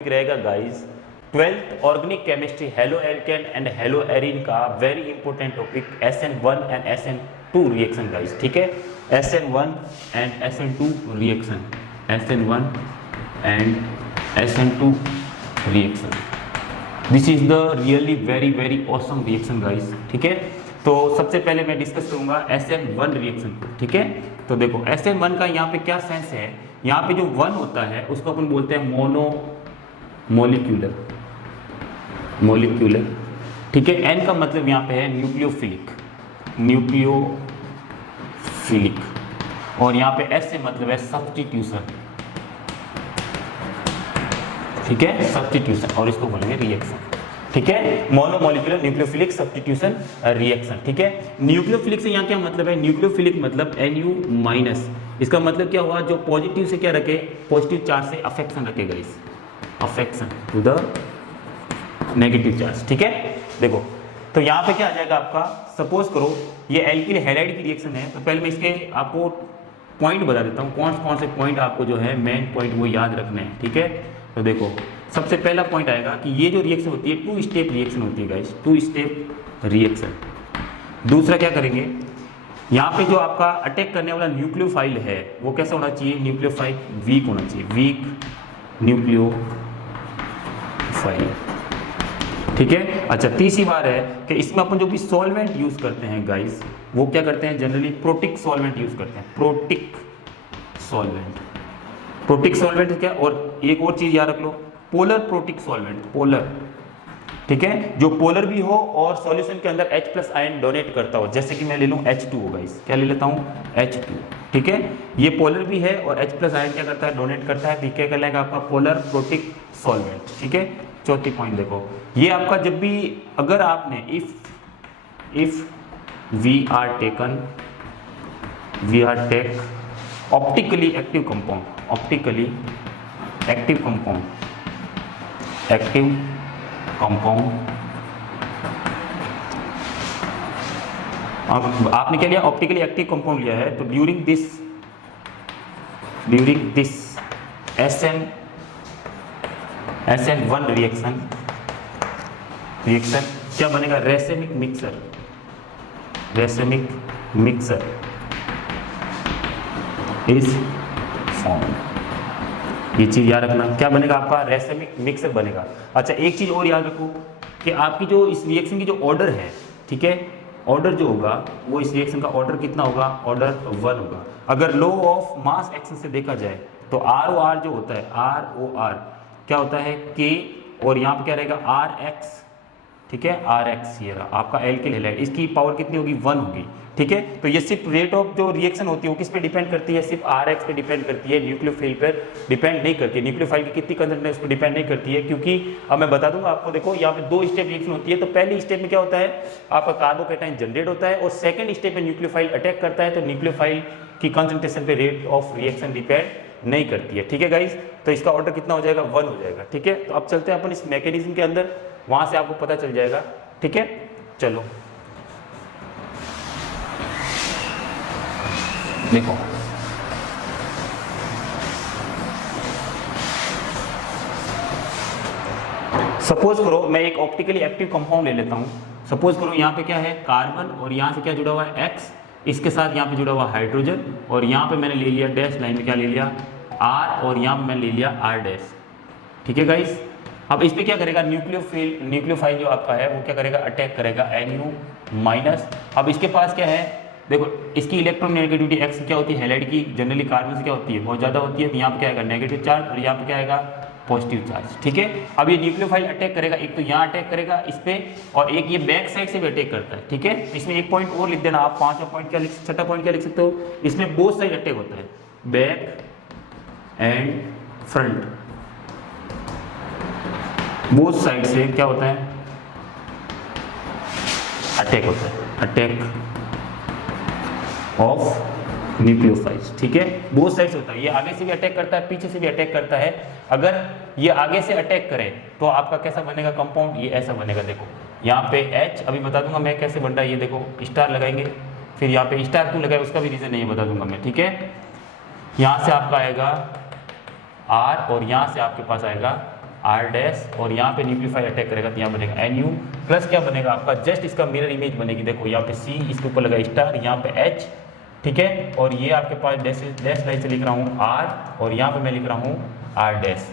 रहेगा guys 12th organic chemistry halo alkane and halo arene का very important topic SN1 and SN2 reaction guys. ठीक है, SN1 and SN2 reaction, SN1 and SN2 reaction, this is the really very awesome reaction guys. ठीक है, तो सबसे पहले मैं discuss करूंगा SN1 रिएक्शन को। ठीक है, तो देखो SN1 का यहाँ पे क्या सेंस है, यहाँ पे जो 1 होता है उसको अपन बोलते हैं मोलिक्यूलर। ठीक है, N का मतलब यहाँ पे है न्यूक्लियोफिलिक, और यहाँ पे S से मतलब है सब्स्टिट्यूशन। ठीक है, सब्स्टिट्यूशन, और इसको बोलेंगे रिएक्शन। ठीक है, मोनोमोलिकुलर न्यूक्लियोफिलिक सब्स्टिट्यूशन रिएक्शन। ठीक है, न्यूक्लियोफिलिक से यहाँ क्या मतलब है, न्यूक्लियोफिलिक मतलब Nu-, इसका मतलब क्या हुआ, जो पॉजिटिव से क्या रखे, पॉजिटिव चार्ज से अफेक्शन रखेगा, इस affection to the negative charge. ठीक है, देखो तो यहाँ पे क्या आ जाएगा आपका, सपोज करो ये एल्किल हैलाइड की रिएक्शन है, तो पहले मैं इसके आपको पॉइंट बता देता हूँ, कौन से पॉइंट आपको जो है मेन पॉइंट वो याद रखने हैं। ठीक है, तो देखो सबसे पहला पॉइंट आएगा कि ये जो रिएक्शन होती है 2 स्टेप रिएक्शन होती है गाइस, 2 स्टेप रिएक्शन। दूसरा क्या करेंगे, यहाँ पे जो आपका अटैक करने वाला न्यूक्लियोफाइल है वो कैसा होना चाहिए, न्यूक्लियोफाइल वीक होना चाहिए, वीक न्यूक्लियोफाइल। ठीक है, अच्छा तीसरी बात है कि इसमें अपन जो भी सॉल्वेंट यूज करते हैं गाइस, वो क्या करते हैं, जनरली प्रोटिक सॉल्वेंट यूज करते हैं, प्रोटिक सॉल्वेंट क्या, और एक और चीज याद रख लो, पोलर प्रोटिक सॉल्वेंट, पोलर। ठीक है, जो पोलर भी हो और सॉल्यूशन के अंदर H+ आयन डोनेट करता हो, जैसे कि मैं ले लूँ H2 होगा, इस क्या ले लेता हूँ H2। ठीक है, ये पोलर भी है और H+ आयन क्या करता है, डोनेट करता है, तो क्या कहलाएगा आपका पोलर प्रोटिक सॉल्वेंट। ठीक है, चौथी पॉइंट देखो, ये आपका जब भी अगर आपने if we are take optically active compound, आपने क्या लिया, ऑप्टिकली एक्टिव कंपाउंड लिया है, तो ड्यूरिंग दिस SN1 रिएक्शन क्या बनेगा, रेसेमिक मिक्सर इज फॉर्म। ये चीज याद रखना, क्या बनेगा आपका, रेसेमिक मिक्सर बनेगा। अच्छा एक चीज और याद रखो कि आपकी जो इस रिएक्शन की जो ऑर्डर है, ठीक है, ऑर्डर जो होगा वो इस रिएक्शन का ऑर्डर कितना होगा, ऑर्डर 1 होगा। अगर लॉ ऑफ मास एक्शन से देखा जाए तो ROR जो होता है, ROR क्या होता है, K, और यहाँ पे क्या रहेगा RX। ठीक है, RX ये रहा आपका एल्किल हैलाइड, इसकी पावर कितनी होगी, 1 होगी। ठीक है, तो ये सिर्फ रेट ऑफ जो रिएक्शन होती है वो किस पे डिपेंड करती है, सिर्फ RX पे डिपेंड करती है, न्यूक्लियोफिल पर डिपेंड नहीं करती है, न्यूक्लियोफाइल की कितनी कंसंट्रेशन उस पर डिपेंड नहीं करती है, क्योंकि अब मैं बता दूंगा आपको। देखो यहाँ पे 2 स्टेप रिएक्शन होती है, तो पहली स्टेप में क्या होता है, आपका कार्बोकैटायन जनरेट होता है, और सेकंड स्टेप में न्यूक्लियोफाइल अटैक करता है, तो न्यूक्लियोफाइल की कंसंट्रेशन पे रेट ऑफ रिएक्शन डिपेंड नहीं करती है। ठीक है गाइस, तो इसका ऑर्डर कितना हो जाएगा, 1 हो जाएगा। ठीक है, तो अब चलते हैं अपन इस मैकेनिज्म के अंदर, वहां से आपको पता चल जाएगा। ठीक है, चलो देखो सपोज करो मैं एक ऑप्टिकली एक्टिव कंपाउंड ले लेता हूं, सपोज करो यहाँ पे क्या है, कार्बन, और यहाँ से क्या जुड़ा हुआ है, X, इसके साथ यहाँ पे जुड़ा हुआ हाइड्रोजन, और यहाँ पे मैंने ले लिया डैश लाइन में क्या ले लिया, R, और यहाँ पे मैंने ले लिया R'। ठीक है गाइस, अब इस पे क्या करेगा, न्यूक्लियोफाइल जो आपका है वो क्या करेगा, अटैक करेगा Nu-। अब इसके पास क्या है, देखो इसकी इलेक्ट्रोनेगेटिविटी X क्या होती है, हैलाइड की जनरली कार्बन से क्या होती है, बहुत ज़्यादा होती है, तो यहाँ पे क्या आएगा नेगेटिव चार्ज, और यहाँ पे क्या आएगा पॉजिटिव चार्ज। ठीक है, अब ये न्यूक्लियोफाइल अटैक करेगा, एक तो यहाँ अटैक करेगा इस पे, और एक ये बैक साइड से भी अटैक करता है। ठीक है, इसमें एक पॉइंट और लिख देना आप, 5वां पॉइंट क्या लिख, 6वां पॉइंट क्या लिख सकते हो, इसमें बोथ साइड अटैक होता है, back and front, both side से क्या होता है, अटैक होता है, अटैक ऑफ न्यूक्लियोफाइल्स। ठीक है, बोथ साइड से होता है, ये आगे से भी अटैक करता है, पीछे से भी अटैक करता है। अगर ये आगे से अटैक करे तो आपका कैसा बनेगा कंपाउंड, ये ऐसा बनेगा। देखो यहाँ पे H, अभी बता दूंगा मैं कैसे बन रहा है, ये देखो स्टार लगाएंगे, फिर यहाँ पे स्टार क्यों लगाए उसका भी रीजन नहीं बता दूंगा मैं। ठीक है, यहाँ से आपका आएगा R और यहाँ से आपके पास आएगा R डैश, और यहाँ पे न्यूक्लियोफाइल अटैक करेगा तो यहाँ बनेगा NU प्लस क्या बनेगा आपका, जस्ट इसका मिरर इमेज बनेगी। देखो यहाँ पे C, इसके ऊपर लगा स्टार, यहाँ पे H, ठीक है, और ये आपके पास डैश लाइन से लिख रहा हूँ R, और यहाँ पे मैं लिख रहा हूँ R डैश,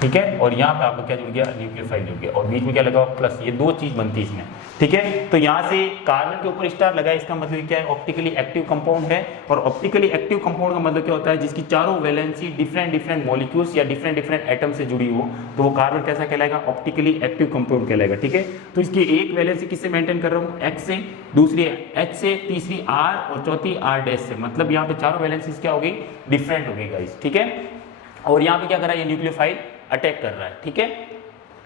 ठीक है, और यहाँ पे आपका क्या जुड़ गया, न्यूक्लियोफाइल जुड़ गया, और बीच में क्या लगा प्लस, ये दो चीज बनती है इसमें, ठीक है। तो यहाँ से कार्बन के ऊपर स्टार लगा है, इसका मतलब क्या है, ऑप्टिकली एक्टिव कंपाउंड है। और ऑप्टिकली एक्टिव कंपाउंड का मतलब क्या होता है, जिसकी चारों वैलेंसी डिफरेंट मॉलिक्यूल्स या डिफरेंट एटम से जुड़ी हो, तो वो कार्बन कैसा कहलाएगा, ऑप्टिकली एक्टिव कंपाउंड कहलाएगा, ठीक है। तो इसकी एक वैलेंसी किससे मेंटेन कर रहा हूँ, X से, दूसरी H से, तीसरी R और चौथी R डैश से, मतलब यहाँ पे चारों वैलेंसीज क्या होगी, डिफरेंट होगी गाइस, ठीक है। और यहाँ पे क्या कर रहा है, ये न्यूक्लियोफाइल अटैक कर रहा है, ठीक है,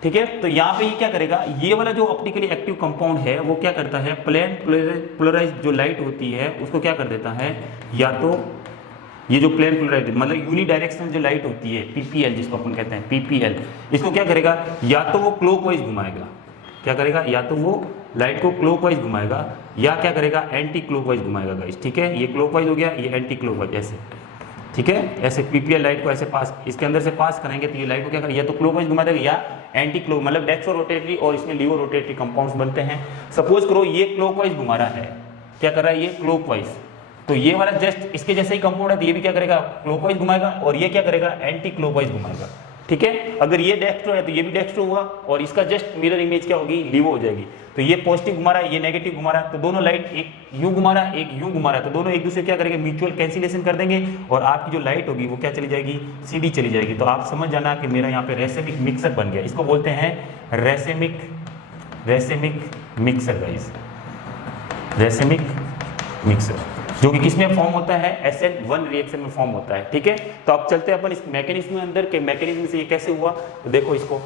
ठीक है। तो यहाँ पे ये क्या करेगा, ये वाला जो ऑप्टिकली एक्टिव कंपाउंड है वो क्या करता है, प्लेन पोलराइज जो लाइट होती है उसको क्या कर देता है, या तो ये जो प्लेन पोलराइज मतलब यूनिडायरेक्शनल जो लाइट होती है PPL जिसको अपन कहते हैं PPL, इसको क्या करेगा, या तो वो क्लॉकवाइज घुमाएगा, क्या करेगा, या तो वो लाइट को क्लॉकवाइज घुमाएगा, या क्या करेगा, एंटी क्लॉकवाइज घुमाएगा गाइस, ठीक है। ये क्लॉकवाइज हो गया, ये एंटी क्लॉकवाइज, ऐसे, ठीक है, ऐसे PPL लाइट को ऐसे पास, इसके अंदर से पास करेंगे तो ये लाइट को क्या करेगा, या तो क्लॉकवाइज घुमा देगा, या एंटी क्लॉक मतलब डेक्स्ट्रो रोटेटरी और इसमें लीवो रोटेटरी कंपाउंड्स बनते हैं। सपोज करो ये क्लॉकवाइज घुमा रहा है, क्या कर रहा है, ये क्लॉकवाइज, तो ये वाला जस्ट इसके जैसे ही कंपाउंड है, तो ये भी क्या करेगा, क्लॉकवाइज घुमाएगा, और ये क्या करेगा, एंटी क्लॉकवाइज घुमाएगा, ठीक है। अगर ये डेक्स्ट्रो है तो ये भी डेक्स्ट्रो हुआ, और इसका जस्ट मिरर इमेज क्या होगी, लीवो हो जाएगी। तो ये पॉजिटिव घुमा रहा है, ये नेगेटिव घुमा रहा है, तो दोनों लाइट, एक यूं घुमा रहा है, एक यूं घुमा रहा है, तो दोनों एक दूसरे क्या करेंगे, म्यूचुअल कैंसिलेशन कर देंगे, और आपकी जो लाइट होगी वो क्या चली जाएगी, सीधी चली जाएगी। तो आप समझ जाना कि मेरा यहाँ पे रेसेमिक मिक्सर बन गया, इसको बोलते हैं racemic mixer guys, racemic mixer, जो कि किसमें फॉर्म होता है, SN1 रिएक्शन में फॉर्म होता है, ठीक है। तो अब चलते हैं अपन इस मैकेनिज्म में अंदर के, मैकेनिज्म से ये कैसे हुआ, तो देखो इसको,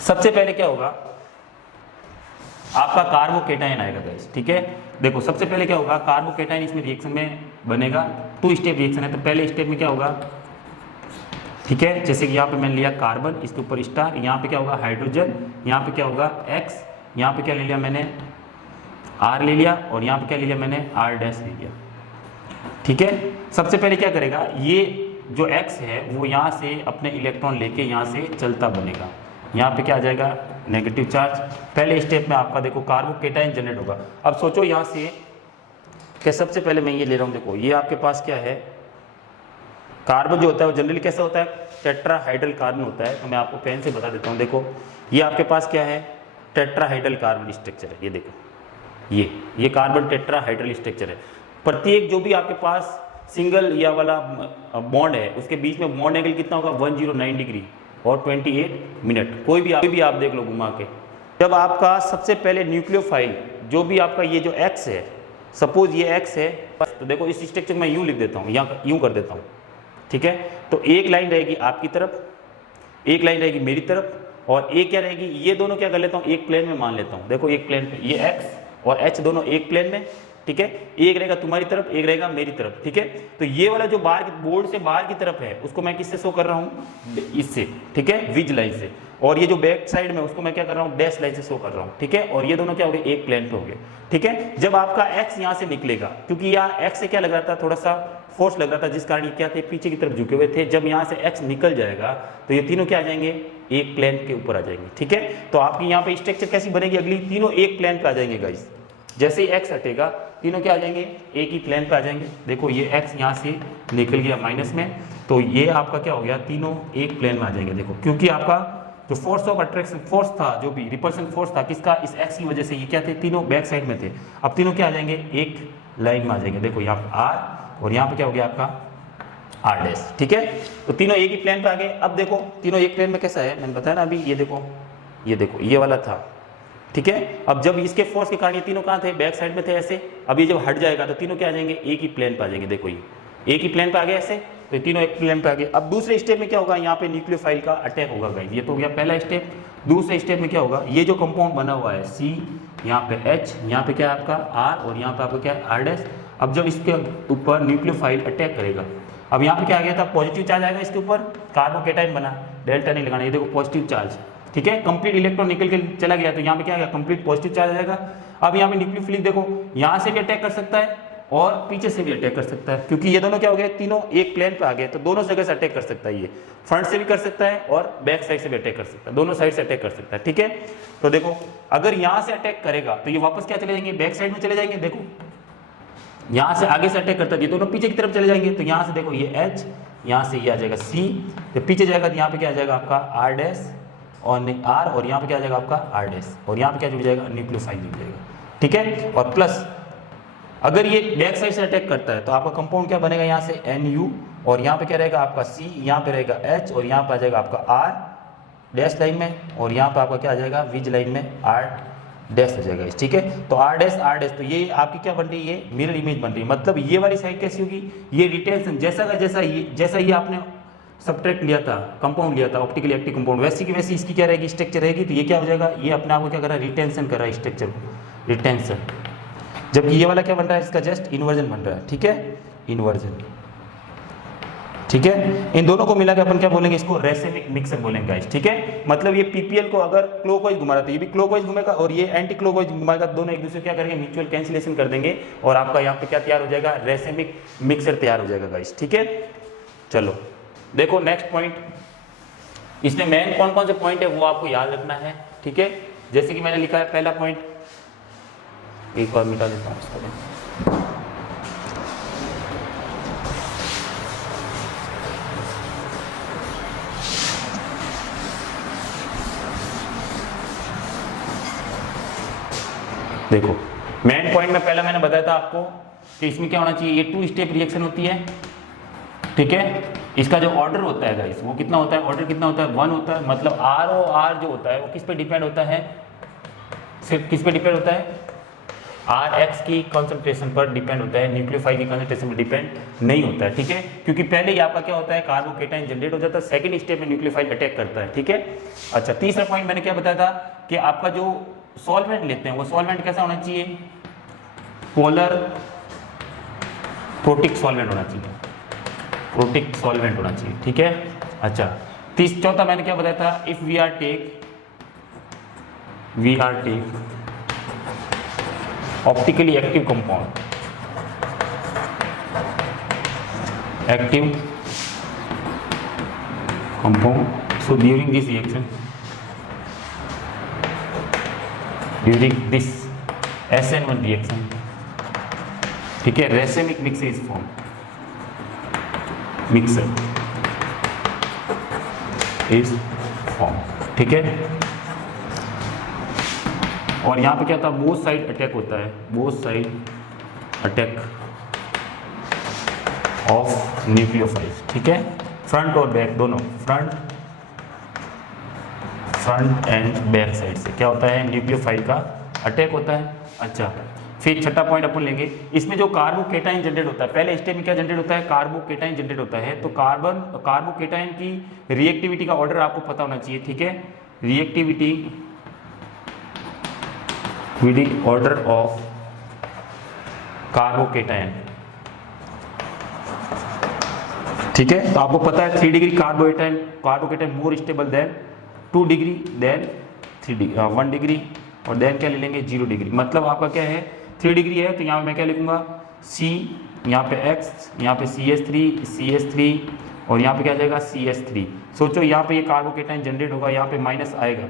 सबसे पहले क्या होगा, आपका कार्बोकेटाइन आएगा गाइस, ठीक है। देखो सबसे पहले क्या होगा, कार्बोकेटाइन इसमें रिएक्शन में बनेगा, 2 स्टेप रिएक्शन है, तो पहले स्टेप में क्या होगा, ठीक है, जैसे कि यहाँ पे मैंने लिया कार्बन, इसके ऊपर स्टार, यहाँ पे क्या होगा हाइड्रोजन, यहाँ पे क्या होगा X, यहाँ पे क्या ले लिया मैंने R ले लिया, और यहाँ पे क्या ले लिया मैंने R डैश ले लिया, ठीक है। सबसे पहले क्या करेगा, ये जो X है वो यहाँ से अपने इलेक्ट्रॉन लेके यहाँ से चलता बनेगा, यहाँ पे क्या आ जाएगा, नेगेटिव चार्ज। पहले स्टेप में आपका देखो कार्बोकेटाइन जनरेट होगा। अब सोचो यहाँ से कि सबसे पहले मैं ये ले रहा हूँ, देखो ये आपके पास क्या है, कार्बन जो होता है वो जनरली कैसा होता है, टेट्राहाइड्रल कार्बन होता है। तो मैं आपको पेन से बता देता हूँ, देखो ये आपके पास क्या है, टेट्राहाइड्रल कार्बन स्ट्रक्चर है, ये देखो ये कार्बन टेट्राहाइड्रल स्ट्रक्चर है। प्रत्येक जो भी आपके पास सिंगल या वाला बॉन्ड है उसके बीच में बॉन्ड एंगल कितना होगा, 109 डिग्री और 28 मिनट, कोई भी आप देख लो घुमा के। जब आपका सबसे पहले न्यूक्लियोफाइल जो भी आपका ये जो X है, सपोज ये X है, तो देखो इस स्ट्रक्चर में यूँ लिख देता हूँ, यहाँ यूँ कर देता हूँ, ठीक है। तो एक लाइन रहेगी आपकी तरफ, एक लाइन रहेगी मेरी तरफ, और एक क्या रहेगी, ये दोनों क्या कर लेता हूँ, एक प्लेन में मान लेता हूँ। देखो एक प्लेन पे ये X और H दोनों एक प्लेन में, ठीक है, एक रहेगा तुम्हारी तरफ, एक रहेगा मेरी तरफ, ठीक है। तो ये वाला जो बाहर बोर्ड से बाहर की तरफ है उसको मैं किससे शो कर रहा हूँ, इससे, ठीक है, विज लाइन से। और ये जो बैक साइड में उसको मैं क्या कर रहा हूँ, डैश लाइन से शो कर रहा हूँ, ठीक है। और ये दोनों क्या हो गए, एक प्लेन पे हो गए, ठीक है। जब आपका X यहाँ से निकलेगा, क्योंकि यहाँ X से क्या लग रहा था, थोड़ा सा फोर्स लग रहा था, जिस कारण ये क्या थे, पीछे की तरफ झुके हुए थे। जब यहाँ से X निकल जाएगा तो ये तीनों क्या आ जाएंगे, एक प्लेन के ऊपर आ जाएंगे, ठीक है। तो आपकी यहाँ पे स्ट्रक्चर कैसी बनेगी, अगली तीनों एक प्लेन पे आ जाएंगे गाइस। जैसे ही X हटेगा तीनों क्या आ जाएंगे, एक ही प्लेन पे आ जाएंगे। देखो ये X यहाँ से निकल गया माइनस में, तो ये आपका क्या हो गया, तीनों एक प्लेन में आ जाएंगे। देखो क्योंकि आपका जो फोर्स ऑफ अट्रैक्शन फोर्स था, जो भी रिपल्सन फोर्स था, किसका, इस X की वजह से ये क्या थे, तीनों बैक साइड में थे। अब तीनों क्या आ जाएंगे, एक लाइन में आ जाएंगे। देखो यहाँ पे R और यहाँ पे क्या हो गया आपका R डैश, ठीक है। तो तीनों एक ही प्लेन पे आ गए। अब देखो तीनों एक प्लेन में कैसा है, मैंने बताया ना अभी, ये देखो ये वाला था, ठीक है। अब जब इसके फोर्स के कारण ये तीनों कहाँ थे, बैक साइड में थे ऐसे। अब ये जब हट जाएगा तो तीनों क्या आ जाएंगे, एक ही प्लेन पे आ जाएंगे। देखो ये एक ही प्लेन पे आ गए ऐसे, तो ये तीनों एक प्लेन पे आ गए। अब दूसरे स्टेप में क्या होगा, यहाँ पे न्यूक्लियोफाइल का अटैक होगा गाइस। ये तो हो गया पहला स्टेप। दूसरे स्टेप में क्या होगा, ये जो कंपाउंड बना हुआ है C, यहाँ पे H, यहाँ पे क्या है आपका R और यहाँ पे आपका क्या है R डैश। अब जब इसके ऊपर न्यूक्लियोफाइल अटैक करेगा, अब यहाँ पे क्या आ गया था, पॉजिटिव चार्ज आएगा इसके ऊपर, कार्बोकेटाइन बना, डेल्टा नहीं लगाना, ये देखो पॉजिटिव चार्ज, ठीक है। कंप्लीट इलेक्ट्रॉन निकल के चला गया, तो यहाँ पे क्या आएगा, कंप्लीट पॉजिटिव चार्ज आएगा। अब यहाँ पे न्यूक्लियोफिलिक देखो यहाँ से भी अटैक कर सकता है और पीछे से भी अटैक कर सकता है, क्योंकि ये दोनों क्या हो गए, तीनों एक प्लेन पे आ गए, तो दोनों जगह से अटैक कर सकता है। ये फ्रंट से भी कर सकता है और बैक साइड से भी अटैक कर सकता है, दोनों साइड से अटैक कर सकता है। ठीक है, तो देखो अगर यहाँ से अटैक करेगा तो ये वापस क्या चले जाएंगे, बैक साइड में चले जाएंगे। देखो यहाँ से आगे से अटैक करता है, ये दोनों पीछे की तरफ चले जाएंगे, तो यहाँ से देखो ये H, यहाँ से ये आ जाएगा C, जब पीछे जाएगा तो यहाँ पे क्या आ जाएगा आपका R डैश और यहाँ पे क्या आ जाएगा आपका R डैश, और यहाँ पे क्या जुड़ जाएगा, न्यूक्लियोफाइल जुड़ जाएगा। ठीक है, और प्लस अगर ये बैक साइड से अटैक करता है तो आपका कंपाउंड क्या बनेगा, यहाँ से NU, और यहाँ पे क्या रहेगा आपका C, यहाँ पे रहेगा H, और यहाँ पे आ जाएगा आपका R डैश लाइन में, और यहाँ पे आपका क्या आ जाएगा, विज लाइन में R डैश हो जाएगा। ठीक है, तो R डैश, तो ये आपकी क्या बन रही है, ये मिरर इमेज बन रही है। मतलब ये वाली साइड कैसी होगी, ये रिटेंशन, जैसा ये आपने सब्ट्रैक्ट लिया था, कंपाउंड लिया था, ऑप्टिकली एक्टिव कंपाउंड, वैसी की वैसी इसकी क्या रहेगी, स्ट्रक्चर रहेगी। तो ये क्या हो जाएगा, ये अपने आप को क्या कर रहा है, रिटेंशन कर रहा है स्ट्रक्चर को, रिटेंशन। जबकि ये वाला क्या बन रहा है, इसका जस्ट इन्वर्जन बन रहा है। ठीक है, इन्वर्जन। ठीक है, इन दोनों को मिला के अपन क्या बोलेंगे, इसको रेसिमिक मिक्सर बोलेंगे गाइस। ठीक है, मतलब ये पीपीएल को अगर क्लॉकवाइज घुमा रहा है तो ये भी क्लॉकवाइज घूमेगा, और ये एंटी क्लॉकवाइज घुमाएगा, दोनों एक दूसरे क्या करेंगे, म्यूचुअल कैंसिलेशन कर देंगे, और आपका यहाँ पे क्या तैयार हो जाएगा, रेसिमिक मिक्सर तैयार हो जाएगा गाइस। ठीक है, चलो देखो नेक्स्ट पॉइंट, इसमें मेन कौन कौन से पॉइंट है वो आपको याद रखना है। ठीक है, जैसे कि मैंने लिखा है पहला पॉइंट, एक बार मिटा देता हूँ इसको। देखो मेन पॉइंट में पहला मैंने बताया था आपको कि इसमें क्या होना चाहिए, ये 2 स्टेप रिएक्शन होती है। ठीक है, इसका जो ऑर्डर होता है गाइस वो कितना होता है, ऑर्डर कितना होता है, 1 होता है। मतलब ROR जो होता है वो किस पे डिपेंड होता है, सिर्फ किस पे डिपेंड होता है, RX की कॉन्सेंट्रेशन पर डिपेंड होता है, न्यूक्लियोफाइल की कॉन्सेंट्रेशन पर डिपेंड नहीं होता है। ठीक है, क्योंकि पहले ही आपका क्या होता है, कार्बोकेटाइन जनरेट हो जाता है, सेकंड स्टेप में न्यूक्लियोफाइल अटैक करता है। ठीक है, अच्छा तीसरा पॉइंट मैंने क्या बताया था कि आपका जो सॉल्वेंट लेते हैं वो सॉल्वेंट कैसा होना चाहिए, पोलर प्रोटिक सॉल्वेंट होना चाहिए, प्रोटिक सॉल्वेंट होना चाहिए। ठीक है, अच्छा चौथा मैंने क्या बताया था, if we are take optically active compound, so during this reaction, during this SN1 reaction, ठीक है, racemic mixer is form, mixer is form. ठीक है, और यहाँ पे क्या था, बोथ साइड अटैक होता है, both side attack of nucleophiles. ठीक है, फ्रंट और बैक दोनों, फ्रंट एंड बैक साइड से क्या होता है, न्यूक्लियोफाइल का अटैक होता है। अच्छा फिर छठा पॉइंट अपन लेंगे, इसमें जो कार्बोकेटाइन जनरेट होता है, पहले स्टेप में क्या जनरेट होता है, कार्बोकेटाइन जनरेट होता है। तो कार्बोकेटाइन की रिएक्टिविटी का ऑर्डर आपको पता होना चाहिए। ठीक है, reactivity with the order of carbocation. ठीक है, तो आपको पता है 3 degree carbocation more stable then 2 degree then 1 degree, और देन क्या ले लेंगे 0 डिग्री। मतलब आपका क्या है, 3 डिग्री है तो यहाँ मैं क्या लिखूंगा, C, यहाँ पे X, यहाँ पे CH3 और यहाँ पे क्या आ जाएगा CH3। सोचो यहाँ पे ये कार्बोकेटाइन जनरेट होगा, यहाँ पे माइनस आएगा।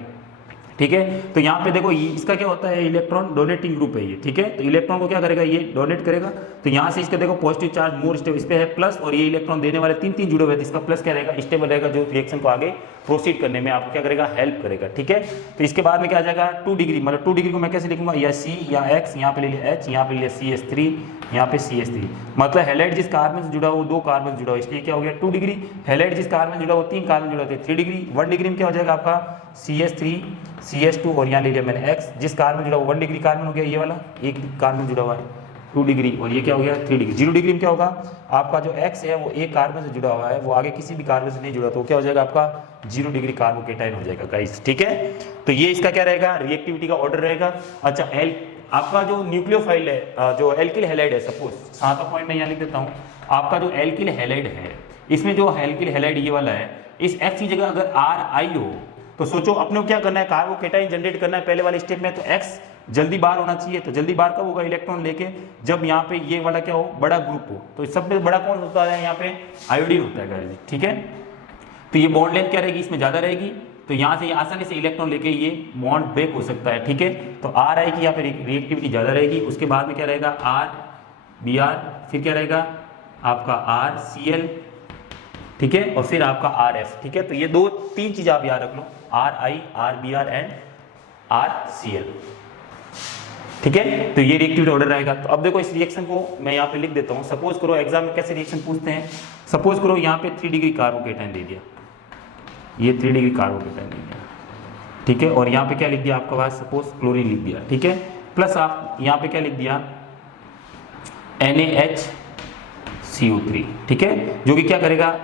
ठीक है, तो यहाँ पे देखो इसका क्या होता है, इलेक्ट्रॉन डोनेटिंग ग्रुप है ये। ठीक है, तो इलेक्ट्रॉन को क्या करेगा, ये डोनेट करेगा, तो यहाँ से इसका देखो पॉजिटिव चार्ज मोर स्टेबल, इस पे है प्लस, और ये इलेक्ट्रॉन देने वाले 3 जुड़े हुए हैं, इसका प्लस क्या रहेगा, स्टेबल रहेगा, जो रिएक्शन को आगे प्रोसीड करने में आपको क्या करेगा, हेल्प करेगा। ठीक है, तो इसके बाद में क्या आ जाएगा 2 डिग्री, मतलब 2 डिग्री को मैं कैसे लिखूंगा, या C या X, यहाँ पे ले लिया H, यहाँ पे ले लिया CH3, यहाँ पे CH3। मतलब हेलाइड जिस कार्बन से जुड़ा हो 2 कार्बन से जुड़ा हो, इसलिए क्या हो गया 2 डिग्री। हेलाइड जिस कार्बन से जुड़ा हो 3 कार्बन जुड़ा हो 3 डिग्री। 1 डिग्री में क्या हो जाएगा आपका CH3 CH2, और यहाँ ले लिया मैंने X, जिस कार्बन जुड़ा हुआ 1 डिग्री कार्बन हो गया, ये वाला एक कार्बन जुड़ा हुआ है 2 डिग्री, और ये क्या हो गया 3 डिग्री। 0 डिग्री में क्या होगा, आपका जो X है वो एक कार्बन से जुड़ा हुआ है, वो आगे किसी भी कार्बन से नहीं जुड़ा, तो क्या हो जाएगा आपका 0 डिग्री कार्बोकेटाइन हो जाएगा गाइस। ठीक है, तो ये इसका क्या रहेगा, रिएक्टिविटी का ऑर्डर रहेगा। अच्छा आपका जो न्यूक्लियोफाइल है, जो एल्किल हैलाइड है, सपोज 7वां पॉइंट मैं यहाँ लिख देता हूँ, आपका जो एल्किल हैलाइड है, इसमें जो एल्किल हैलाइड ये वाला है, इस X की जगह अगर RI हो, तो सोचो अपने को क्या करना है, कार्बोकेटाइन जनरेट करना है पहले वाले स्टेप में, तो X जल्दी बाहर होना चाहिए। तो जल्दी बाहर कब होगा इलेक्ट्रॉन लेके, जब यहाँ पे ये वाला क्या हो, बड़ा ग्रुप हो। तो सबसे बड़ा कौन होता है यहाँ पे, आयोडीन होता है गाइस, ठीक है। तो ये बॉन्ड लेंथ क्या रहेगी, इसमें ज़्यादा रहेगी, तो यहाँ से आसानी से इलेक्ट्रॉन लेके ये बॉन्ड ब्रेक हो सकता है, ठीक है। तो आर आएगी यहाँ पे रिएक्टिविटी ज़्यादा रहेगी। उसके बाद में क्या रहेगा, आर बी आर, फिर क्या रहेगा आपका आर सी एल, ठीक है, और फिर आपका आर एफ, ठीक है। तो ये 2-3 चीज़ आप याद रख लो, R I, R B R and R C L, ठीक है। तो ये रिएक्टिविटी ऑर्डर रहेगा। तो अब देखो इस रिएक्शन को मैं यहाँ पे लिख देता हूँ। सपोज करो एग्जाम में कैसे रिएक्शन पूछते हैं, सपोज करो यहाँ पे 3 डिग्री कार्बोकेटाइन दे दिया, ये 3 डिग्री कार्बोकेटाइन दे दिया, ठीक है। और यहाँ पे क्या लिख दिया आपके पास, सपोज क्लोरीन लिख दिया, ठीक है। प्लस आप यहाँ पे क्या लिख दिया, NaHCO3, ठीक है, जो कि क्या करेगा,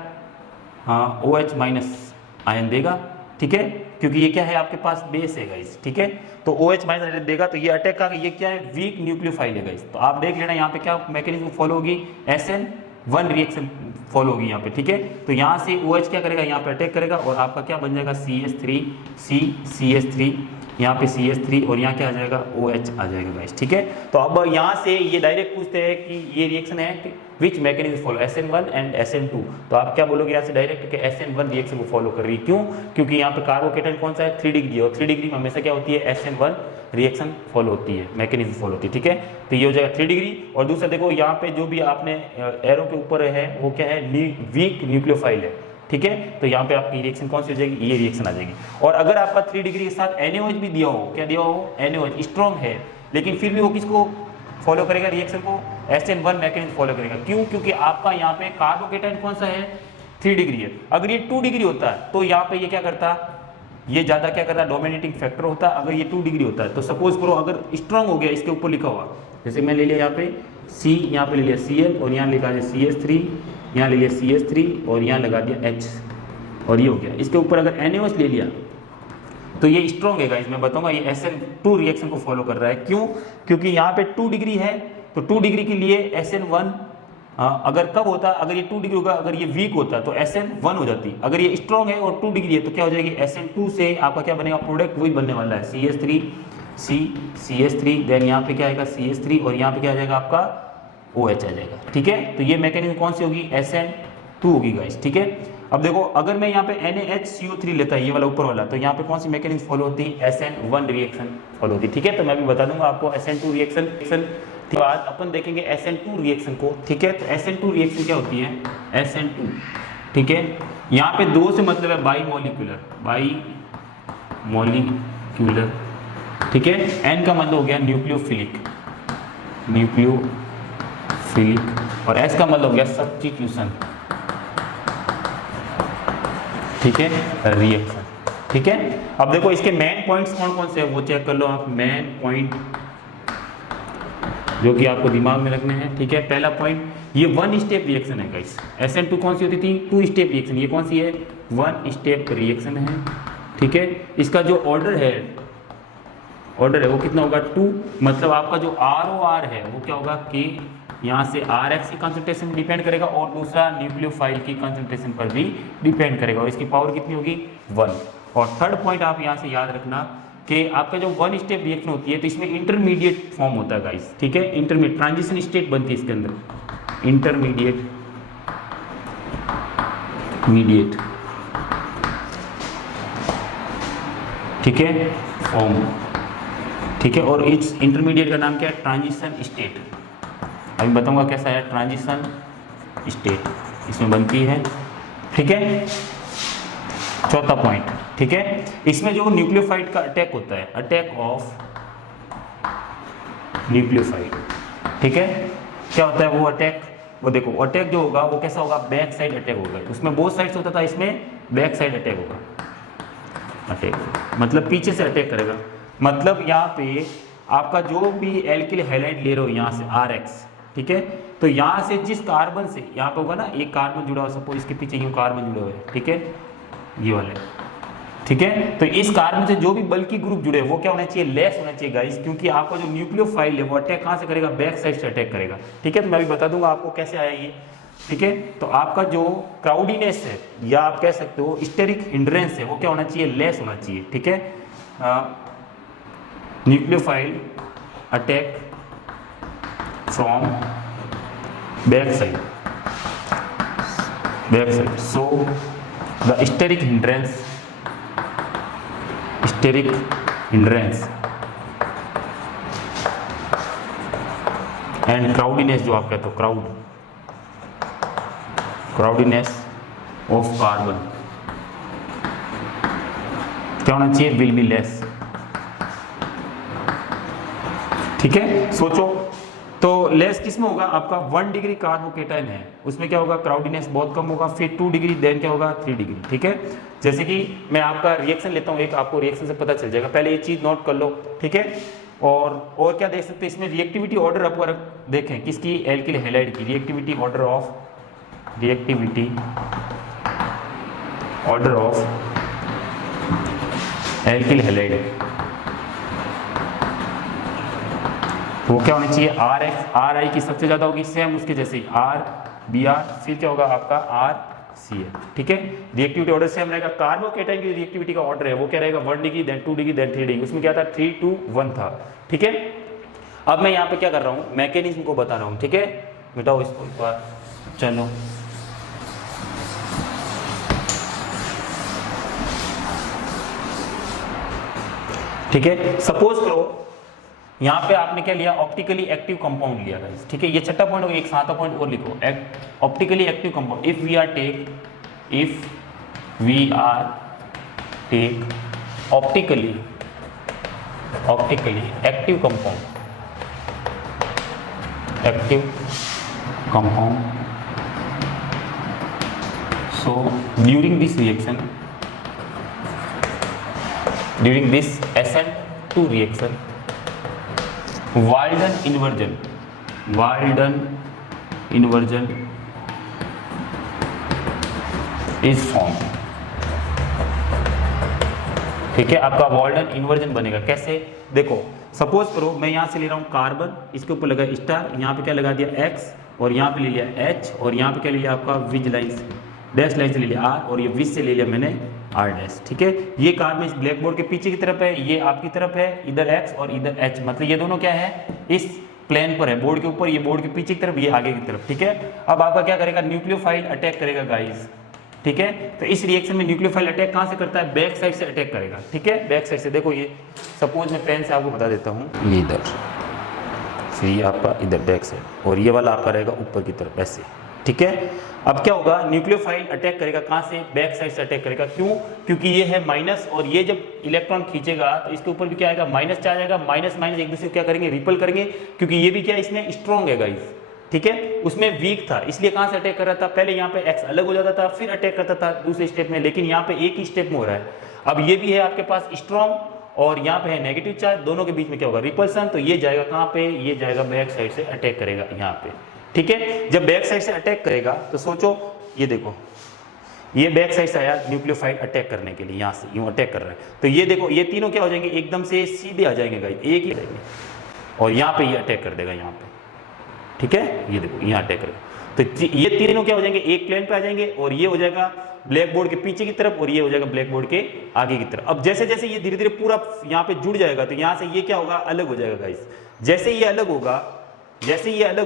OH माइनस आयन देगा, ठीक है, क्योंकि ये क्या है आपके पास बेस है गाइस, ठीक है। तो OH माइनस आयन देगा, तो ये अटैक का ये क्या है, वीक न्यूक्लियोफाइल है गाइस। तो आप देख लेना यहाँ पे क्या मैकेनिज्म फॉलो होगी, SN1 रिएक्शन फॉलो होगी यहाँ पे, ठीक है। तो यहाँ से OH क्या करेगा, यहाँ पे अटैक करेगा और आपका क्या बन जाएगा, CH3 यहाँ पे CH3 और यहाँ क्या आ जाएगा, OH आ जाएगा गाइस, ठीक है। तो अब यहाँ से ये डायरेक्ट पूछते हैं कि ये रिएक्शन है which mechanism follow, SN1 and SN2। तो आप क्या बोलोगे यहाँ से डायरेक्ट कि SN1 रिएक्शन को फॉलो कर रही है, क्यों, क्योंकि यहाँ पे कार्बोकेटाइन कौन सा है, 3 डिग्री, और 3 डिग्री में हमेशा क्या होती है, SN1 रिएक्शन फॉलो होती है, मैकेनिज्म फॉलो होती है, ठीक है। तो ये हो जाएगा 3 डिग्री। और दूसरा देखो यहाँ पे जो भी आपने एरो के ऊपर है वो क्या है, वीक न्यूक्लियोफाइल है, ठीक है। तो यहाँ पे आपकी रिएक्शन कौन सी हो जाएगी, ये रिएक्शन आ जाएगी। और अगर आपका 3 डिग्री के साथ NaOH भी दिया हो, क्या दिया हो, NaOH स्ट्रॉन्ग है, लेकिन फिर भी वो किसको फॉलो करेगा, रिएक्शन को, SN1 मैकेनिज्म फॉलो करेगा, क्यों, क्योंकि आपका यहाँ पे कार्बोकेटाइन कौन सा है, 3 डिग्री है। अगर ये 2 डिग्री होता है तो यहाँ पे ये क्या करता, ये ज्यादा क्या करता, डोमिनेटिंग फैक्टर होता। अगर ये 2 डिग्री होता है तो सपोज करो अगर स्ट्रॉन्ग हो गया, इसके ऊपर लिखा हुआ, जैसे मैं ले लिया यहाँ पे C, यहाँ पे ले लिया Cl और यहाँ लिखा दिया CH3, यहाँ ले लिया CH3 और यहाँ लगा दिया H, और ये हो गया। इसके ऊपर अगर NaOH ले लिया तो ये स्ट्रॉन्ग है गाइस, मैं बताऊंगा ये SN2 रिएक्शन को फॉलो कर रहा है, क्यों, क्योंकि यहाँ पे 2 डिग्री है। तो 2 डिग्री के लिए SN1 अगर कब होता, अगर ये 2 डिग्री होगा, अगर ये वीक होता तो SN1 हो जाती। अगर ये स्ट्रॉन्ग है और 2 डिग्री है तो क्या हो जाएगी, SN2 से आपका क्या बनेगा, प्रोडक्ट वही बनने वाला है, CH3 देन यहाँ पे क्या आएगा, CH3 और यहाँ पे क्या आ जाएगा आपका OH आ जाएगा, ठीक है। तो ये मैकेनिज्म कौन सी होगी, SN2 होगी गाइस, ठीक है। अब देखो अगर मैं यहाँ पे NaHCO3 लेता है, ये वाला ऊपर वाला, तो यहाँ पे कौन सी मैकेनिज्म फॉलो होती है, SN1 रिएक्शन फॉलो होती है, ठीक है। तो मैं भी बता दूंगा आपको SN2 रिएक्शन के बाद अपन देखेंगे SN2 रिएक्शन को, ठीक है। तो SN2 रिएक्शन क्या होती है, SN2, ठीक है। यहाँ पे 2 से मतलब है बाई मॉलिक्यूलर, ठीक है। N का मतलब हो गया न्यूक्लियोफिलिक, और S का मतलब हो गया सब्स्टिट्यूशन, ठीक है, रिएक्शन, ठीक है। अब देखो इसके मेन पॉइंट्स कौन कौन से हैं वो चेक कर लो आप, मेन पॉइंट जो कि आपको दिमाग में रखने हैं, ठीक है। पहला पॉइंट, ये 1 स्टेप रिएक्शन है गाइस। SN2 कौन सी होती थी, 2 स्टेप रिएक्शन, ये कौन सी है, 1 स्टेप रिएक्शन है, ठीक है। इसका जो ऑर्डर है वो कितना होगा, 2, मतलब आपका जो ROR है वो क्या होगा, कि यहाँ से RX की कंसंट्रेशन डिपेंड करेगा और दूसरा न्यूक्लियोफाइल की कंसंट्रेशन पर भी डिपेंड करेगा, और इसकी पावर कितनी होगी, 1। और थर्ड पॉइंट आप यहाँ से याद रखना कि आपका जो 1 स्टेप रिएक्शन होती है तो इसमें इंटरमीडिएट फॉर्म होता है गाइस, ठीक है। इंटरमीडिएट ट्रांजिशन स्टेट बनती है इसके अंदर, इंटरमीडिएट ठीक है फॉर्म, ठीक है। और इस इंटरमीडिएट का नाम क्या है, ट्रांजिशन स्टेट। अभी बताऊंगा कैसा है ट्रांजिशन स्टेट, इसमें बनती है, ठीक है। चौथा पॉइंट, ठीक है, इसमें जो न्यूक्लियोफाइड का अटैक होता है, अटैक ऑफ न्यूक्लियोफाइड, ठीक है, क्या होता है वो अटैक, वो देखो अटैक जो होगा वो कैसा होगा, बैक साइड अटैक होगा। उसमें बोथ साइड से होता था, इसमें बैक साइड अटैक होगा, अटैक मतलब पीछे से अटैक करेगा। मतलब यहाँ पे आपका जो भी एल्किल हैलाइड ले रहे हो यहाँ से RX, ठीक है, तो यहाँ से जिस कार्बन से यहाँ पे होगा ना, एक कार्बन जुड़ा हुआ, सपोज इसके पीछे यूँ कार्बन जुड़े हुए हैं, ठीक है, ये वाले, ठीक है। तो इस कार्बन से जो भी बल्कि ग्रुप जुड़े वो क्या होना चाहिए, लेस होना चाहिए गाइस, क्योंकि आपका जो न्यूक्लियोफाइल है वो अटैक कहाँ से करेगा, बैक साइड से अटैक करेगा, ठीक है। तो मैं भी बता दूंगा आपको कैसे आया ये, ठीक है। तो आपका जो क्राउडीनेस है या आप कह सकते हो स्टेरिक हिंड्रेंस है वो क्या होना चाहिए, लेस होना चाहिए, ठीक है। Nucleophile attack from back side, so the steric hindrance and crowdiness, जो आप कहते हो क्राउडीनेस ऑफ कार्बन क्या होना चाहिए, विल बी लेस। ठीक है, सोचो तो लेस किस में होगा, आपका 1 डिग्री कार्बोकेटाइन है, उसमें क्या होगा, क्राउडीनेस बहुत कम होगा, फिर 2 डिग्री, देन क्या होगा 3 डिग्री। ठीक है, जैसे कि मैं आपका रिएक्शन लेता हूँ एक, आपको रिएक्शन से पता चल जाएगा, पहले ये चीज नोट कर लो। ठीक है, और क्या देख सकते हैं इसमें, रिएक्टिविटी ऑर्डर अपर देखें किसकी, एल्किल हैलाइड की reactivity order of alkyl halide, वो क्या होनी चाहिए, RI की सबसे ज्यादा होगी, सेम उसके जैसे ही RBr, फिर क्या होगा आपका RCl। ठीक है, रिएक्टिविटी ऑर्डर सेम रहेगा। कार्बोकेटाइन की रिएक्टिविटी का ऑर्डर है वो क्या रहेगा, 1 degree, then 2 degree, then 3 degree, उसमें क्या था 3 to 1 था। ठीक है, अब मैं यहाँ पे क्या कर रहा हूँ, मैकेनिज्म को बता रहा हूँ। ठीक है, मिटाओ इसको एक बार, चलो ठीक है, सपोज करो यहाँ पे आपने क्या लिया, ऑप्टिकली एक्टिव कंपाउंड लिया गाइस। ठीक है, ये छठा पॉइंट होगा, एक 7वां पॉइंट और लिखो, optically active compound. If we are take optically active compound, so during this SN2 reaction, Walden inversion is formed। ठीक है, आपका वॉल्डन इन्वर्जन बनेगा कैसे, देखो सपोज करो मैं यहाँ से ले रहा हूँ कार्बन, इसके ऊपर लगा स्टार, यहाँ पे क्या लगा दिया X, और यहाँ पे ले लिया H, और यहाँ पे क्या ले लिया आपका विज लाइन डैश लाइन से ले लिया R, और ये विज से ले लिया मैंने R डैश। ठीक है, ये कार्बन इस ब्लैक बोर्ड के पीछे की तरफ है, ये आपकी तरफ है, इधर X और इधर H, मतलब ये दोनों क्या है, इस प्लेन पर है, बोर्ड के ऊपर, ये बोर्ड के पीछे की तरफ, ये आगे की तरफ। ठीक है, अब आपका क्या करेगा, न्यूक्लियोफाइल अटैक करेगा गाइस। ठीक है, तो इस रिएक्शन में न्यूक्लियोफाइल अटैक कहाँ से करता है, बैक साइड से अटैक करेगा। ठीक है, बैक साइड से, देखो ये सपोज मैं पेन से आपको बता देता हूँ, ये इधर, फिर ये आपका इधर बैक साइड, और ये वाला आपका रहेगा ऊपर की तरफ ऐसे। ठीक है, अब क्या होगा, न्यूक्लियोफाइल अटैक करेगा कहाँ से, बैक साइड से अटैक करेगा। क्यों, क्योंकि ये है माइनस, और ये जब इलेक्ट्रॉन खींचेगा तो इसके ऊपर भी क्या आएगा, माइनस चार्ज आएगा, माइनस माइनस एक दूसरे को क्या करेंगे, रिपल करेंगे, क्योंकि ये भी क्या इसमें स्ट्रॉन्ग है गाइस। ठीक है, उसमें वीक था, इसलिए कहाँ से अटैक कर रहा था, पहले यहाँ पे X अलग हो जाता था, फिर अटैक करता था दूसरे स्टेप में, लेकिन यहाँ पे एक ही स्टेप में हो रहा है। अब ये भी है आपके पास स्ट्रॉन्ग, और यहाँ पे है नेगेटिव चार्ज, दोनों के बीच में क्या होगा, रिपल्सन, तो ये जाएगा कहाँ पे, ये जाएगा बैक साइड से अटैक करेगा यहाँ पे। ठीक है, जब बैक साइड से अटैक करेगा तो सोचो, ये देखो ये बैक साइड से आया न्यूक्लियोफाइल अटैक करने के लिए, यहाँ से यूँ अटैक कर रहा है, तो ये देखो ये तीनों क्या हो जाएंगे, एकदम से सीधे आ जाएंगे गाइस, एक ही रहेंगे, और यहाँ पे ये अटैक कर देगा यहाँ पे। ठीक है, ये देखो यहाँ अटैक करेगा, तो ये तीनों क्या हो जाएंगे, एक प्लेन पे आ जाएंगे, और ये हो जाएगा ब्लैक बोर्ड के पीछे की तरफ, और ये हो जाएगा ब्लैक बोर्ड के आगे की तरफ। अब जैसे जैसे ये धीरे धीरे पूरा यहाँ पे जुड़ जाएगा, तो यहाँ से ये क्या होगा, अलग हो जाएगा गाइस। जैसे ये अलग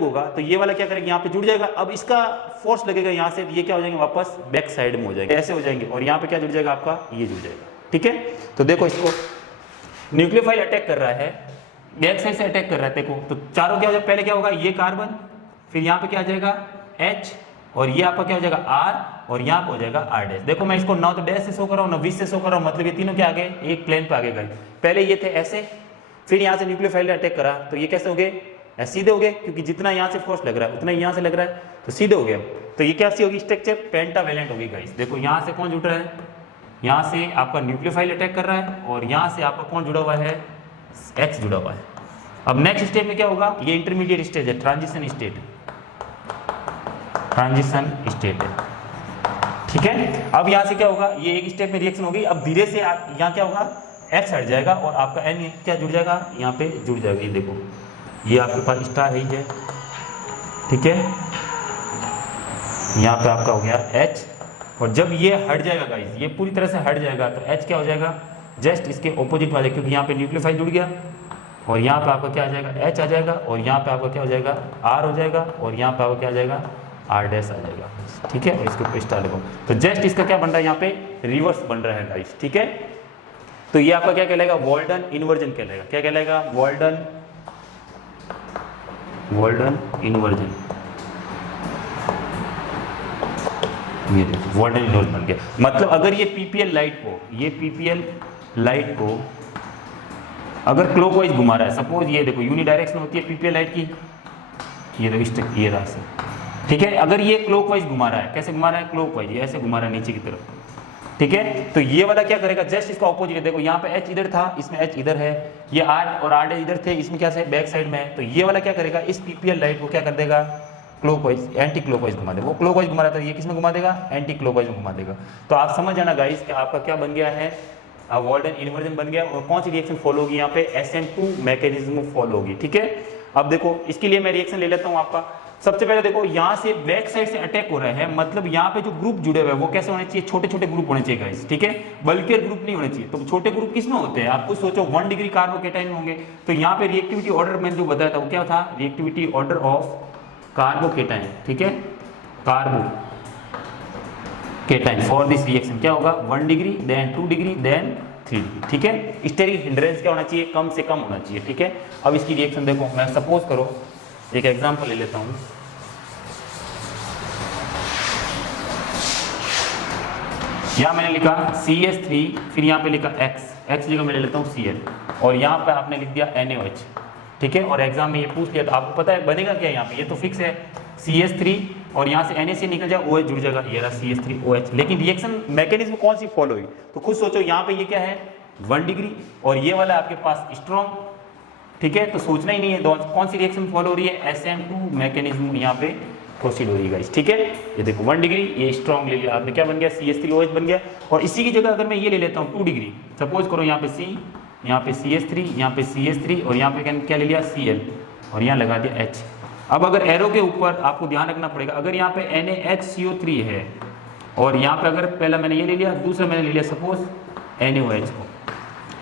होगा तो ये वाला क्या करेगा, यहाँ पे जुड़ जाएगा, अब इसका फोर्स लगेगा यहाँ से, ये क्या हो जाएंगे, वापस बैक साइड में हो जाएंगे, ऐसे हो जाएंगे, और यहाँ पे क्या जुड़ जाएगा आपका, ये जुड़ जाएगा। ठीक है, तो देखो इसको न्यूक्लियोफाइल अटैक कर रहा है, बैक साइड से अटैक कर रहा है, देखो तो चारों क्या हो जाएगा, पहले क्या होगा, ये कार्बन, फिर यहाँ पे क्या आ जाएगा H, और ये आपका क्या हो जाएगा R, और यहाँ पे हो जाएगा R डैश। देखो मैं इसको ना तो डैश से शो कर रहा हूँ, ना विच से शो कर रहा हूँ, मतलब ये तीनों क्या आ गए, एक प्लेन पे आ गए। पहले ये थे ऐसे, फिर यहाँ से न्यूक्लियोफाइल अटैक करा, तो ये कैसे हो गए, सीधे हो गए, क्योंकि जितना यहाँ से फोर्स लग रहा है उतना यहाँ से लग रहा है, तो सीधे हो गए। तो ये क्या सी होगी, स्ट्रक्चर पेंटावेलेंट होगी गाइस। देखो यहाँ से कौन जुड़ रहा है, यहाँ से आपका न्यूक्लियोफाइल अटैक कर रहा है, और यहाँ से आपका कौन जुड़ा हुआ है, X जुड़ा हुआ है। अब नेक्स्ट स्टेप में क्या होगा, ये इंटरमीडिएट स्टेज है, ट्रांजिशन स्टेट है। ठीक है, अब यहाँ से क्या होगा, ये एक स्टेप में रिएक्शन होगी, अब धीरे से यहाँ क्या होगा, X हट जाएगा, और आपका N क्या जुड़ जाएगा, यहाँ पे जुड़ जाएगा। ये देखो ये आपके पास स्टार है, ठीक है, यहाँ पे आपका हो गया H, और जब ये हट जाएगा गाइस, ये पूरी तरह से हट जाएगा, तो H क्या हो जाएगा, जस्ट इसके ऑपोजिट वाले, क्योंकि यहाँ पे न्यूक्लियोफाइल जुड़ गया, और यहाँ पे आपका क्या आ जाएगा, H आ जाएगा, और यहाँ पे आपका क्या हो जाएगा, R हो जाएगा, और यहाँ पे आपका क्या आ जाएगा, R डैश आ जाएगा। ठीक है, और इसके ऊपर स्टार लिखो। तो जस्ट इसका क्या बन रहा है, यहाँ पे रिवर्स बन रहा है गाइस। ठीक है, तो ये आपका क्या कहलाएगा, वॉल्डन इन्वर्जन कहलाएगा। क्या कहलाएगा, वॉल्डन इन्वर्जन। ये देखो वॉल्डन इन्वर्जन बन गया। मतलब अगर ये पीपीएल लाइट को अगर क्लॉकवाइज घुमा रहा है, सपोज ये देखो यूनिडायरेक्शन होती है पीपीएल लाइट की, ये देखो इस ये रहा से। ठीक है, अगर ये क्लॉकवाइज घुमा रहा है, कैसे घुमा रहा है, क्लॉकवाइज, ये ऐसे घुमा रहा है नीचे की तरफ। ठीक है, तो ये वाला क्या करेगा, जस्ट इसका ऑपोजिट है। देखो यहाँ पे H इधर था, इसमें H इधर है, ये R और R इधर थे, इसमें क्या है, बैक साइड में है। तो ये वाला क्या करेगा, इस पीपीएल लाइट को क्या कर देगा, क्लॉकवाइज, एंटी क्लॉकवाइज घुमा देगा। वो क्लॉकवाइज घुमा रहा था, ये किसमें घुमा देगा, एंटी क्लॉकवाइज में घुमा देगा। तो आप समझ जाना गाइस कि आपका क्या बन गया है, वॉल्डन इन्वर्जन बन गया। और कौन सी रिएक्शन फॉलो होगी यहाँ पे, SN2 मैकेनिज्म फॉलो होगी। ठीक है, अब देखो इसके लिए मैं रिएक्शन ले लेता हूँ आपका। सबसे पहले देखो यहाँ से बैक साइड से अटैक हो रहा है, मतलब यहाँ पे जो ग्रुप जुड़े हुए हैं वो कैसे होने चाहिए, छोटे छोटे ग्रुप होने चाहिए गाइस। ठीक है, बल्कि ग्रुप नहीं होने चाहिए। तो छोटे ग्रुप किसमें होते हैं, आपको सोचो 1 डिग्री कार्बोकेटाइन होंगे। तो यहाँ पे रिएक्टिविटी ऑर्डर मैंने जो बताया था वो क्या था, रिएक्टिविटी ऑर्डर ऑफ कार्बोकेटाइन। ठीक है, कार्बोकेटाइन फॉर दिस रिएक्शन क्या होगा, 1 degree, then 2 degree, then 3 degree. ठीक है, स्टेरिक हिंड्रेंस क्या होना चाहिए, कम से कम होना चाहिए। ठीक है, अब इसकी रिएक्शन देखो, मैं सपोज करो एक एग्जांपल ले लेता हूं। यहां मैंने लिखा CH3, फिर यहां पे लिखा X जगह मैं ले लेता हूं Cl, और यहां पे आपने लिख दिया NaOH। ठीक है, और एग्जाम में ये पूछ लिया तो आपको पता है बनेगा क्या, यहाँ पे ये तो फिक्स है CH3 और यहाँ से Na से निकल जाए OH जुड़ जाएगा, ये रहा CH3OH। लेकिन रिएक्शन मैकेनिज्म कौन सी फॉलो हुई, तो खुद सोचो, यहाँ पे ये क्या है 1 डिग्री, और ये वाला आपके पास स्ट्रॉन्ग। ठीक है, तो सोचना ही नहीं है कौन सी रिएक्शन फॉलो हो रही है, SN2 मैकेनिज्म यहाँ पे प्रोसीड हो रही है गाइस। ठीक है, ये देखो 1 डिग्री, ये स्ट्रॉन्ग ले लिया आपने, क्या बन गया, CH3OH बन गया। और इसी की जगह अगर मैं ये ले लेता हूँ 2 डिग्री, सपोज करो यहाँ पे C, यहाँ पे CH3, यहाँ पे CH3, और यहाँ पे क्या ले लिया Cl, और यहाँ लगा दिया H। अब अगर एरो के ऊपर आपको ध्यान रखना पड़ेगा, अगर यहाँ पे NaHCO3 है, और यहाँ पे अगर पहला मैंने ये ले लिया, दूसरा मैंने ले लिया सपोज NaOH को।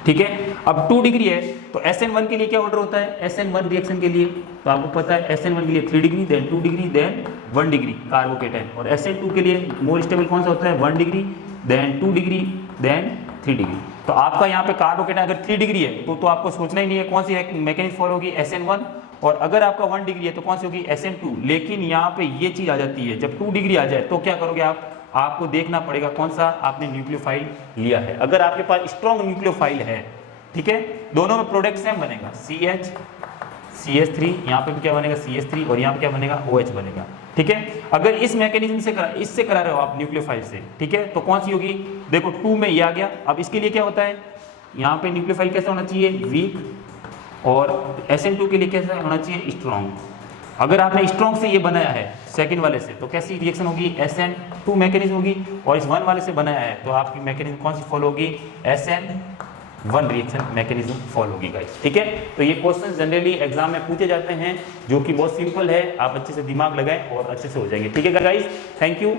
ठीक है, अब 2 डिग्री है, तो SN1 के लिए क्या ऑर्डर होता है, SN1 रिएक्शन के लिए तो आपको पता है SN1 के लिए 3 degree, then 2 degree, then 1 degree carbocation. और SN2 के लिए मोर स्टेबल कौन सा होता है, 1 degree, then 2 degree, then 3 degree. तो आपका यहाँ पे कार्बोकेटाइन अगर 3 डिग्री है तो आपको सोचना ही नहीं है कौन सी मैकेनिज्म फॉलो होगी, SN1। और अगर आपका 1 डिग्री है तो कौन सी होगी, SN2। लेकिन यहाँ पे ये चीज आ जाती है, जब 2 डिग्री आ जाए तो क्या करोगे आप, आपको देखना पड़ेगा कौन सा आपने न्यूक्लियोफाइल लिया है। अगर आपके पास स्ट्रॉन्ग न्यूक्लियोफाइल है, ठीक है, दोनों में प्रोडक्ट सेम बनेगा, CH CH3, यहाँ पे भी क्या बनेगा CH3, और यहाँ पे क्या बनेगा OH बनेगा। ठीक है, अगर इस मैकेनिज्म से इससे करा रहे हो आप न्यूक्लियोफाइल से, ठीक है, तो कौन सी होगी, देखो 2 में ये आ गया। अब इसके लिए क्या होता है, यहाँ पे न्यूक्लियोफाइल कैसा होना चाहिए, वीक, और SN2 के लिए कैसा होना चाहिए, स्ट्रॉन्ग। अगर आपने स्ट्रॉन्ग से ये बनाया है सेकंड वाले से, तो कैसी रिएक्शन होगी, SN2 मैकेनिज्म होगी। और इस 1 वाले से बनाया है तो आपकी मैकेनिज्म कौन सी फॉलो होगी, SN1 रिएक्शन मैकेनिज्म फॉलो होगी गाइस। ठीक है, तो ये क्वेश्चन जनरली एग्जाम में पूछे जाते हैं, जो कि बहुत सिंपल है, आप अच्छे से दिमाग लगाएं और अच्छे से हो जाएंगे। ठीक है गाइस, थैंक यू।